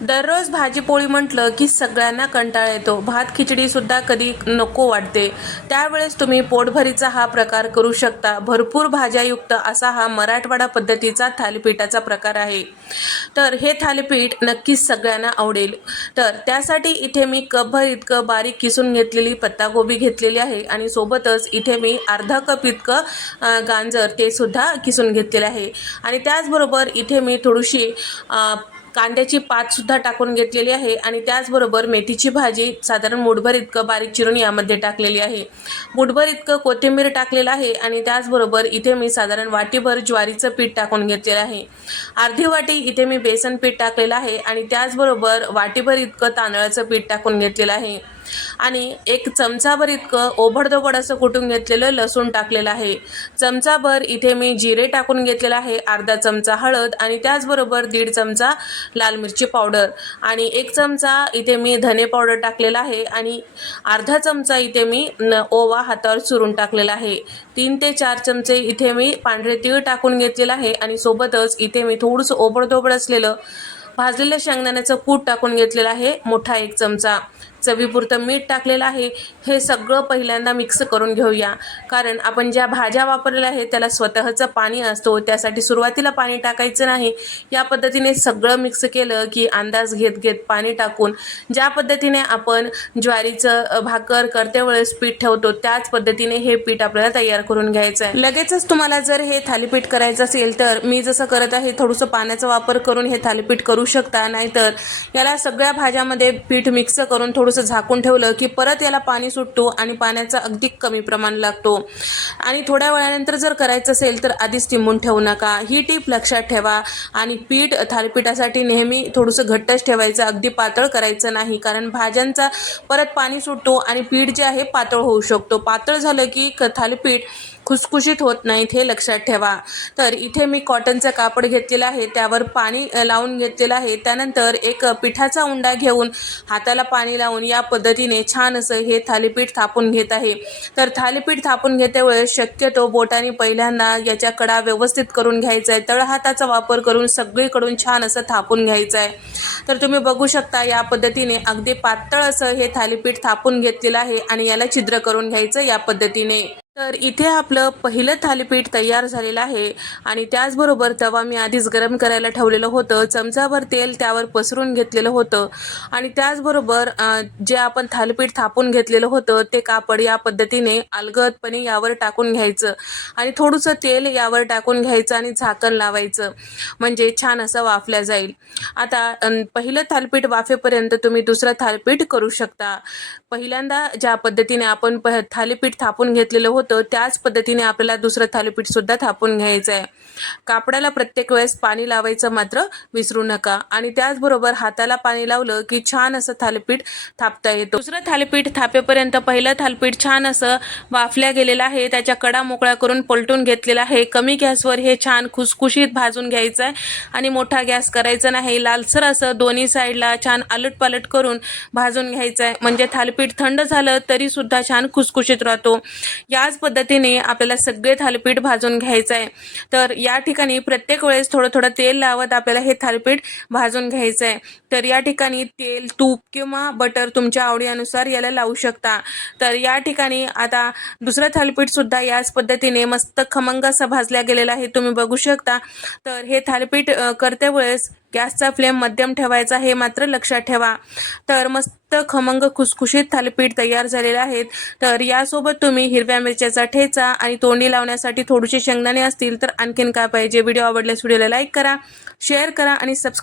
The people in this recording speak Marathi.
दररोज भाजीपोळी म्हटलं की सगळ्यांना कंटाळा येतो. भात खिचडीसुद्धा कधी नको वाटते. त्यावेळेस तुम्ही पोटभरीचा हा प्रकार करू शकता. भरपूर भाज्यायुक्त असा हा मराठवाडा पद्धतीचा थालीपीठाचा प्रकार आहे. तर हे थालीपीठ नक्कीच सगळ्यांना आवडेल. तर त्यासाठी इथे मी कपभर इतकं बारीक किसून घेतलेली पत्ताकोबी घेतलेली आहे आणि सोबतच इथे मी अर्धा कप इतकं गाजर ते सुद्धा किसून घेतलेलं आहे. आणि त्याचबरोबर इथे मी थोडीशी कांद्याची पातसुद्धा टाकून घेतलेली आहे आणि त्याचबरोबर मेथीची भाजी साधारण मुठभर इतकं बारीक चिरून यामध्ये टाकलेली आहे. मुठभर इतकं कोथिंबीर टाकलेलं आहे आणि त्याचबरोबर इथे मी साधारण वाटीभर ज्वारीचं पीठ टाकून घेतलेलं आहे. अर्धी वाटी इथे मी बेसन पीठ टाकलेलं आहे आणि त्याचबरोबर वाटीभर इतकं तांदळाचं पीठ टाकून घेतलेलं आहे. आणि एक चमचाभर इतकं ओबडधोबड असं कुटून घेतलेलं लसूण टाकलेलं आहे. चमचाभर इथे मी जिरे टाकून घेतलेलं आहे अर्धा चमचा हळद आणि त्याचबरोबर दीड चमचा लाल मिरची पावडर. आणि एक चमचा इथे मी धने पावडर टाकलेला आहे आणि अर्धा चमचा इथे मी न ओवा हातावर चुरून टाकलेला आहे. तीन ते चार चमचे इथे मी पांढरे तीळ टाकून घेतलेलं आहे आणि सोबतच इथे मी थोडंसं ओबडधोबड असलेलं भाजलेल्या शेंगदाण्याचं कूट टाकून घेतलेलं आहे मोठा एक चमचा. चवीपुरतं मीठ टाकलेलं आहे हे सगळं पहिल्यांदा मिक्स करून घेऊया. कारण आपण ज्या भाज्या वापरलेल्या आहेत त्याला स्वतःचं पाणी असतो त्यासाठी सुरुवातीला पाणी टाकायचं नाही. या पद्धतीने सगळं मिक्स केलं की अंदाज घेत घेत पाणी टाकून ज्या पद्धतीने आपण ज्वारीचं भाकर करते वेळेस पीठ ठेवतो त्याच पद्धतीने हे पीठ आपल्याला तयार करून घ्यायचं आहे लगेचच तुम्हाला जर हे थालीपीठ करायचं असेल तर मी जसं करत आहे थोडंसं पाण्याचा वापर करून हे थालीपीठ करू शकता. नाहीतर याला सगळ्या भाज्यामध्ये पीठ मिक्स करून थोडंसं झाकून ठेवलं की परत याला पाणी सुटतो आणि पाण्याचा अगदी कमी प्रमाण लागतो. आणि थोड्या वेळानंतर जर करायचं असेल तर आधीच तिंबून ठेवू नका. ही टीप लक्षात ठेवा आणि पीठ थालीपीठासाठी नेहमी थोडंसं घट्टच ठेवायचं अगदी पातळ करायचं नाही. कारण भाज्यांचा परत पाणी सुटतो आणि पीठ जे आहे पातळ होऊ शकतो. पातळ झालं की क- थालीपीठ खुसखुशीत होत नाहीत हे लक्षात ठेवा. तर इथे मी कॉटनचं कापड घेतलेलं आहे त्यावर पाणी लावून घेतलेलं आहे. त्यानंतर एक पिठाचा उंडा घेऊन हाताला पाणी लावून या पद्धतीने छान असं हे थालीपीठ थापून घेत आहे. तर थालीपीठ थापून घेतेवेळेस शक्यतो बोटाने पहिल्यांदा याच्या कडा व्यवस्थित करून घ्यायचा आहे तळहाताचा वापर करून सगळीकडून छान असं थापून घ्यायचं आहे तर तुम्ही बघू शकता या पद्धतीने अगदी पातळ असं हे थालीपीठ थापून घेतलेलं आहे आणि याला छिद्र करून घ्यायचं या पद्धतीने. तर इथे आपलं पहिलं थालीपीठ तयार झालेलं आहे. आणि त्याचबरोबर तवा मी आधीच गरम करायला ठेवलेलं होतं. चमचाभर तेल त्यावर पसरून घेतलेलं होतं. आणि त्याचबरोबर जे आपण थालीपीठ थापून घेतलेलं होतं ते कापड या पद्धतीने अलगदपणे यावर टाकून घ्यायचं. आणि थोडंसं तेल यावर टाकून घ्यायचं आणि झाकण लावायचं. म्हणजे छान असं वाफल्या जाईल. आता पहिलं थालीपीठ वाफेपर्यंत तुम्ही दुसरं थालीपीठ करू शकता. पहिल्यांदा ज्या पद्धतीने आपण प थालीपीठ थापून घेतलेलं होतं त्याच पद्धतीने आपल्याला दुसरं थालीपीठ सुद्धा थापून घ्यायचं आहे कापडाला प्रत्येक वेळेस पाणी लावायचं मात्र विसरू नका. आणि त्याचबरोबर हाताला पाणी लावलं की छान असं थालीपीठ थापता येतं. दुसरं थालीपीठ थापेपर्यंत पहिलं थालीपीठ छान असं वाफल्या गेलेलं आहे. त्याच्या कडा मोकळ्या करून पलटून घेतलेला आहे. कमी गॅसवर हे छान खुसखुशीत भाजून घ्यायचं आहे आणि मोठा गॅस करायचा नाही. लालसर असं दोन्ही साईडला छान आलटपालट करून भाजून घ्यायचं आहे म्हणजे थालीपीठ थंड झालं तरी सुद्धा छान खुसखुशीत राहतो. याच पद्धतीने आपल्याला सगळे थालीपीठ भाजून घ्यायचं आहे तर या ठिकाणी प्रत्येक वेळेस थोडं थोडं तेल लावत आपल्याला हे थालीपीठ भाजून घ्यायचं आहे तर या ठिकाणी तेल तूप किंवा बटर तुमच्या आवडीनुसार याला लावू शकता. तर या ठिकाणी आता दुसरं थालीपीठ सुद्धा याच पद्धतीने मस्त खमंग असं भाजल्या गेलेला आहे तुम्ही बघू शकता. तर हे थालीपीठ करते वेळेस गॅसचा फ्लेम मध्यम ठेवायचा हे मात्र लक्षात ठेवा. तर मस्त खमंग खुसखुशीत थालीपीठ तयार झालेले आहेत तर यासोबत तुम्ही हिरव्या मिरच्याचा ठेचा आणि तोंडी लावण्यासाठी थोडीशी शेंगदाणे असतील तर आणखीन काय पाहिजे? व्हिडिओ आवडल्यास व्हिडिओला लाईक करा शेअर करा आणि सबस्क्राईब